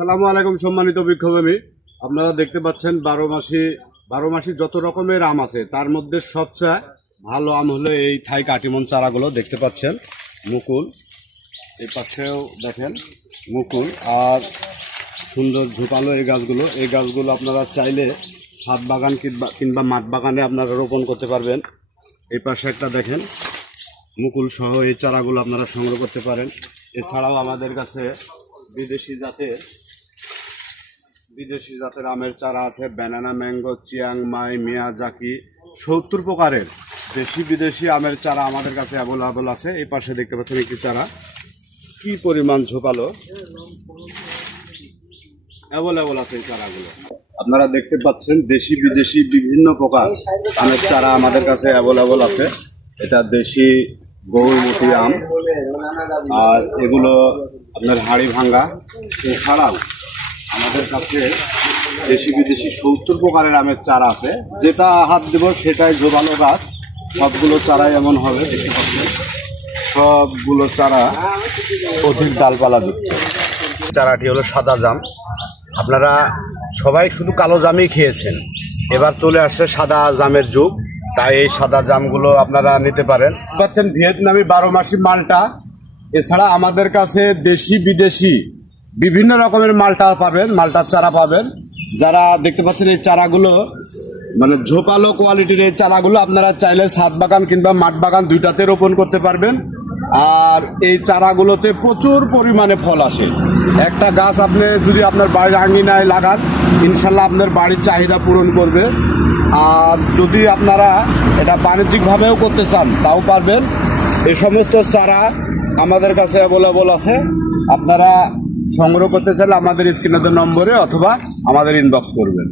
আসসালামু আলাইকুম সম্মানিত বিক্ষোভী। আপনারা দেখতে পাচ্ছেন বারো মাসি যত রকমের আম আছে তার মধ্যে সবচেয়ে ভালো আম হলো এই থাই কাটিমন চারাগুলো দেখতে পাচ্ছেন। মুকুল এই পাশেও দেখেন মুকুল, আর সুন্দর ঝোপালো এই গাছগুলো আপনারা চাইলে ছাদ বাগান কিংবা মাঠ বাগানে আপনারা রোপণ করতে পারবেন। এই পাশে একটা দেখেন মুকুল সহ এই চারাগুলো আপনারা সংগ্রহ করতে পারেন। এছাড়াও আমাদের কাছে বিদেশি জাতের আমের চারা আছে। ব্যানানা, ম্যাঙ্গো, চিয়াংমাই, মিয়াজাকি 70 প্রকারের দেশি বিদেশি আমের চারা আমাদের কাছে অ্যাভেলেবল আছে। এই পাশে দেখতে পাচ্ছেন একটি চারা, কি পরিমাণ ঝোপালো, অ্যাভেলেবল আছে এই চারাগুলো। আপনারা দেখতে পাচ্ছেন দেশি বিদেশি বিভিন্ন প্রকার আমের চারা আমাদের কাছে অ্যাভেলেবল আছে। এটা দেশি গৌরমতি আম, আর এগুলো আপনার হাড়ি ভাঙ্গা। এছাড়াও আমাদের কাছে দেশি বিদেশি 70 প্রকারের আমের চারা আছে। যেটা হাত দেব সেটাই জোরালো গাছ। সবগুলো চারাই এমন হবে, দেখতে পাচ্ছেন সবগুলো চারা অধিক ডালপালা যুক্ত। চারাটি হলো সাদা জাম। আপনারা সবাই শুধু কালো জামই খেয়েছেন, এবার চলে আসছে সাদা জামের যুগ, তাই এই সাদা জামগুলো আপনারা নিতে পারেন। পাচ্ছেন ভিয়েতনামি 12 মাসি মালটা। এছাড়া আমাদের কাছে দেশি বিদেশি বিভিন্ন রকমের মালটার চারা পাবেন। যারা দেখতে পাচ্ছেন এই চারাগুলো মানে ঝোপালো কোয়ালিটির এই চারাগুলো আপনারা চাইলে ছাদ বাগান কিংবা মাঠ বাগান দুইটাতে রোপণ করতে পারবেন। আর এই চারাগুলোতে প্রচুর পরিমাণে ফল আসে। একটা গাছ আপনি যদি আপনার বাড়ির আঙিনায় লাগান, ইনশাল্লাহ আপনার বাড়ির চাহিদা পূরণ করবে। আর যদি আপনারা এটা বাণিজ্যিকভাবেও করতে চান তাও পারবেন। এই সমস্ত চারা আমাদের কাছে অ্যাভেলেবল আছে। আপনারা সংগ্রহ করতে চাইলে আমাদের স্ক্রিনের নম্বরে অথবা আমাদের ইনবক্স করবেন।